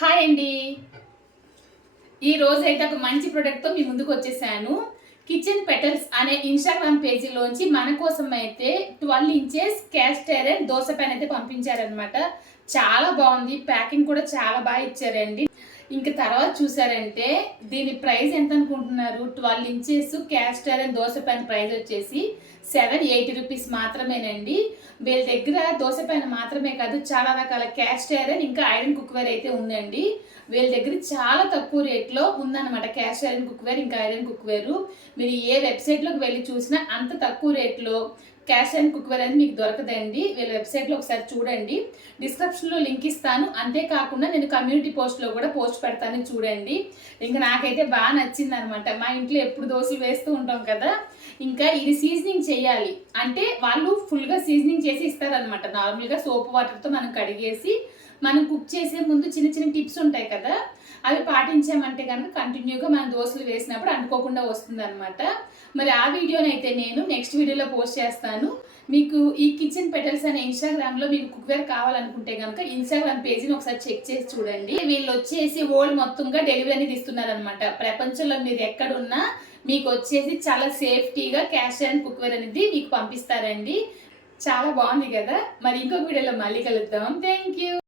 Hi అండి. ఈ రోజు అయితే ఒక మంచి ప్రొడక్ట్తో మీ ముందుకు వచ్చేసాను. కిచెన్ పెటల్స్ అనే ఇన్స్టాగ్రామ్ పేజీలోంచి మన కోసం అయితే 12 inches cast iron dosa pan అయితే పంపించారనమాట. చాలా బాగుంది, ప్యాకింగ్ కూడా చాలా బాగా ఇచ్చారండి. ఇంక తర్వాత చూసారంటే దీని ప్రైస్ ఎంత అనుకుంటున్నారు? 12 inches cast iron dosa pan price వచ్చేసి 780 రూపీస్ మాత్రమేనండి. వీళ్ళ దగ్గర దోశ ప్యాన్ మాత్రమే కాదు, చాలా రకాల క్యాస్ట్ ఐరన్ ఇంకా ఐరన్ కుక్వేర్ అయితే ఉందండి. వీళ్ళ దగ్గర చాలా తక్కువ రేట్లో ఉందన్నమాట క్యాస్ట్ ఐరన్ కుక్వేర్ ఇంకా ఐరన్ కుక్వేర్. మీరు ఏ వెబ్సైట్లోకి వెళ్ళి చూసినా అంత తక్కువ రేట్లో క్యాష్ అండ్ కుక్వేర్ అనేది మీకు దొరకదండి. వీళ్ళ వెబ్సైట్లో ఒకసారి చూడండి, డిస్క్రిప్షన్లో లింక్ ఇస్తాను. అంతేకాకుండా నేను కమ్యూనిటీ పోస్ట్లో కూడా పోస్ట్ పెడతాను, చూడండి. ఇంకా నాకైతే బాగా నచ్చింది అనమాట. మా ఇంట్లో ఎప్పుడు దోశలు వేస్తూ ఉంటాం కదా, ఇంకా ఇది సీజనింగ్ చేయాలి అంటే వాళ్ళు ఫుల్గా సీజనింగ్ చేసి ఇస్తారనమాట. నార్మల్గా సోప్ వాటర్తో మనం కడిగేసి మనం కుక్ చేసే ముందు చిన్న చిన్న టిప్స్ ఉంటాయి కదా, అవి పాటించామంటే కనుక కంటిన్యూగా మనం దోశలు వేసినప్పుడు అంటుకోకుండా వస్తుంది అనమాట. మరి ఆ వీడియోనైతే నేను నెక్స్ట్ వీడియోలో పోస్ట్ చేస్తాను. మీకు ఈ కిచెన్ పెటల్స్ అనే ఇన్స్టాగ్రామ్లో మీకు కుక్వేర్ కావాలనుకుంటే కనుక ఇన్స్టాగ్రామ్ పేజీని ఒకసారి చెక్ చేసి చూడండి. వీళ్ళు వచ్చేసి వరల్డ్ మొత్తంగా డెలివరీ అనేది ఇస్తున్నారనమాట. ప్రపంచంలో మీరు ఎక్కడున్నా మీకు వచ్చేసి చాలా సేఫ్టీగా క్యాష్ అండ్ కుక్వేర్ అనేది మీకు పంపిస్తారండి. చాలా బాగుంది కదా. మరి ఇంకొక వీడియోలో మళ్ళీ కలుద్దాం. Thank you.